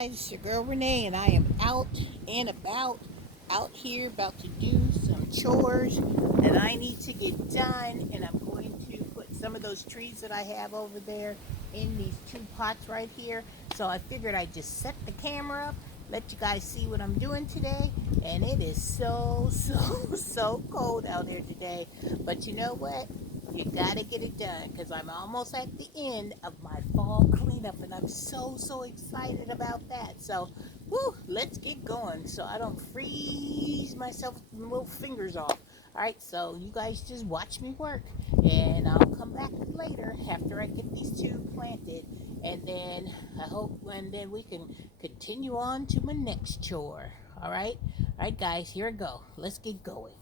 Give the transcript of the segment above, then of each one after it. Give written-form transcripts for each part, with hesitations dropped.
It's your girl Renee, and I am out and about, out here about to do some chores that I need to get done. And I'm going to put some of those trees that I have over there in these two pots right here. So I figured I'd just set the camera up, let you guys see what I'm doing today. And it is so cold out there today. But you know what? You gotta get it done because I'm almost at the end of my fall cleanup and I'm so excited about that. So, woo, let's get going so I don't freeze myself little fingers off. All right, so you guys just watch me work and I'll come back later after I get these two planted, and then I hope and then we can continue on to my next chore. All right, guys, here I go. Let's get going.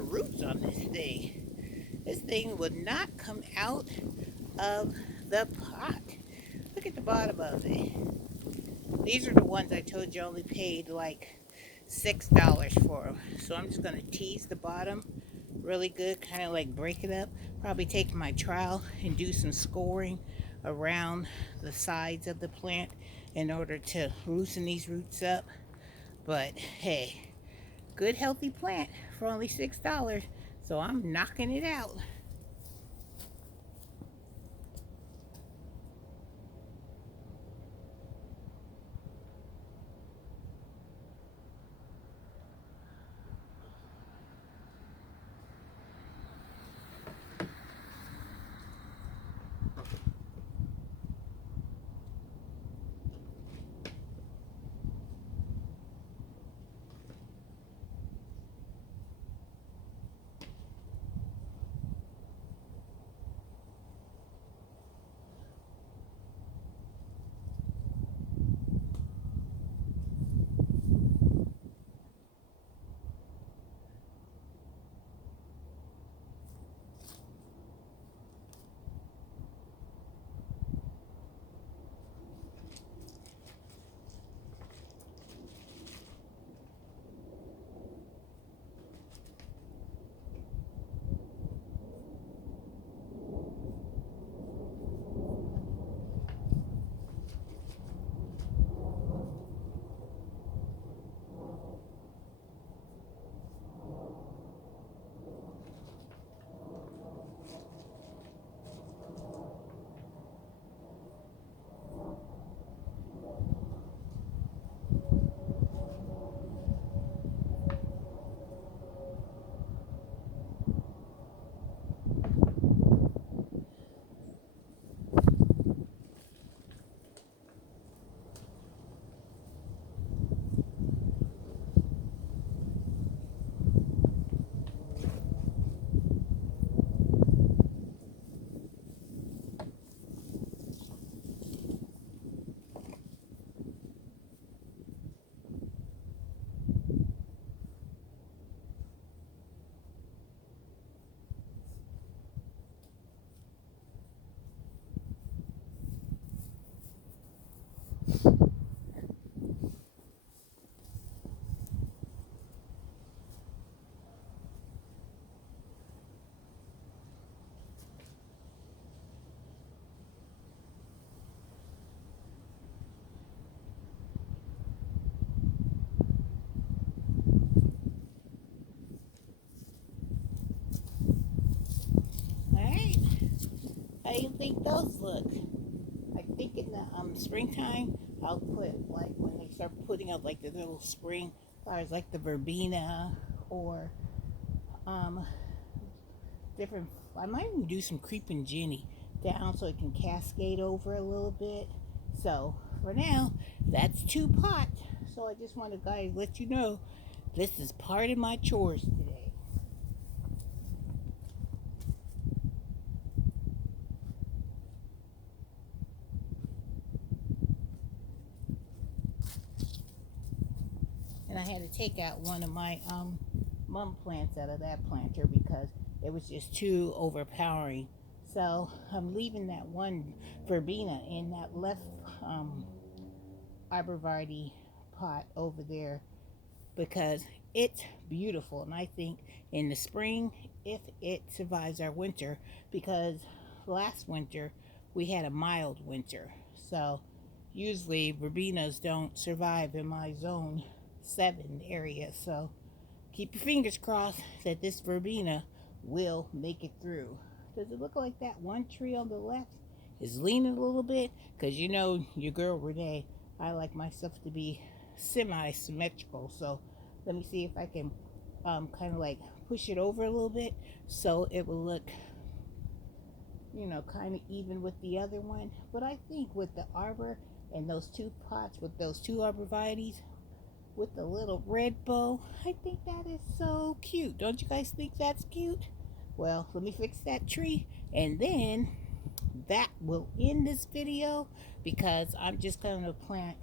of roots on this thing. This thing would not come out of the pot. Look at the bottom of it. These are the ones I told you only paid like $6 for them. So I'm just going to tease the bottom really good, kind of like break it up. Probably take my trowel and do some scoring around the sides of the plant in order to loosen these roots up. But hey, good healthy plant for only $6. So I'm knocking it out. Alright, how do you think those look? I think in the springtime, I'll put like when they start putting up like the little spring flowers, like the verbena or um, different. I might even do some creeping Jenny down so it can cascade over a little bit. So for now, that's 2 pots. So I just want to guys let you know this is part of my chores today. And I had to take out one of my mum plants out of that planter because it was just too overpowering. So I'm leaving that one verbena in that left um, arborvitae pot over there because it's beautiful. And I think in the spring, if it survives our winter, because last winter we had a mild winter. So usually verbenas don't survive in my zone 7 area. So keep your fingers crossed that this verbena will make it through. Does it look like that one tree on the left is leaning a little bit? Because you know your girl Renee, I like my stuff to be semi-symmetrical. So let me see if I can kind of like push it over a little bit so it will look, kind of even with the other one. But I think with the arbor and those 2 pots with those 2 arborvitaes, with the little red bow. I think that is so cute. Don't you guys think that's cute? Well, let me fix that tree and then that will end this video because I'm just going to plant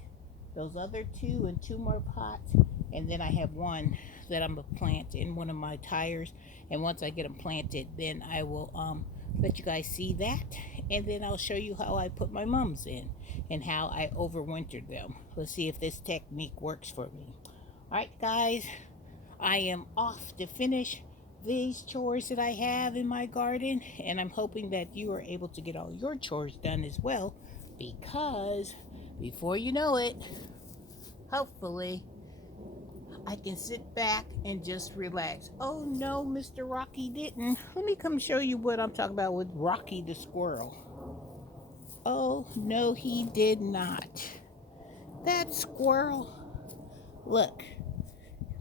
those other two and two more pots, and then I have one that I'm gonna plant in one of my tires. And once I get them planted, then I will let you guys see that, and then I'll show you how I put my mums in and how I overwintered them. Let's see if this technique works for me. All right, guys, I am off to finish these chores that I have in my garden, and I'm hoping that you are able to get all your chores done as well, because before you know it, hopefully, I can sit back and just relax. Oh no, Mr. Rocky didn't. Let me come show you what I'm talking about with Rocky the squirrel. Oh no, he did not. That squirrel. Look,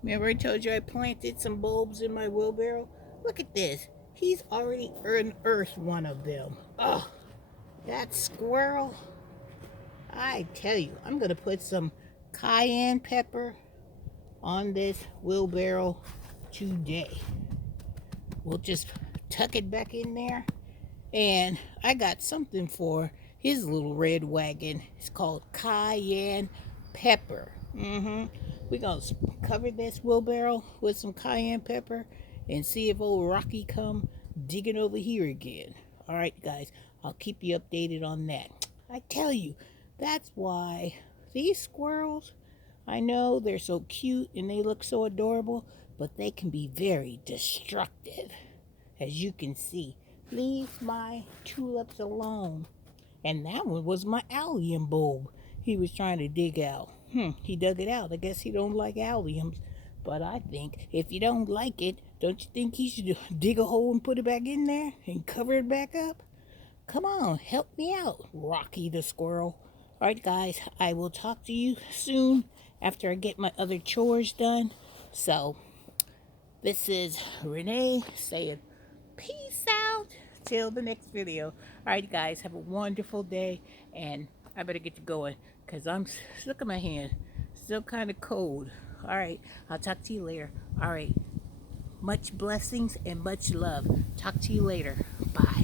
remember I told you I planted some bulbs in my wheelbarrow? Look at this. He's already unearthed one of them. Oh, that squirrel. I tell you, I'm going to put some cayenne pepper on this wheelbarrow today. We'll just tuck it back in there. And I got something for his little red wagon. It's called cayenne pepper. We're going to cover this wheelbarrow with some cayenne pepper and see if old Rocky come digging over here again. All right, guys, I'll keep you updated on that. I tell you, that's why these squirrels, I know they're so cute and they look so adorable, but they can be very destructive, as you can see. Leave my tulips alone. And that one was my allium bulb he was trying to dig out. He dug it out. I guess he don't like alliums. But I think if you don't like it, don't you think he should dig a hole and put it back in there and cover it back up? Come on, help me out, Rocky the squirrel. All right, guys, I will talk to you soon after I get my other chores done. So, this is Renee saying peace out till the next video. All right, guys, have a wonderful day, and I better get to going because look at my hand, still kind of cold. All right, I'll talk to you later. All right, much blessings and much love. Talk to you later. Bye.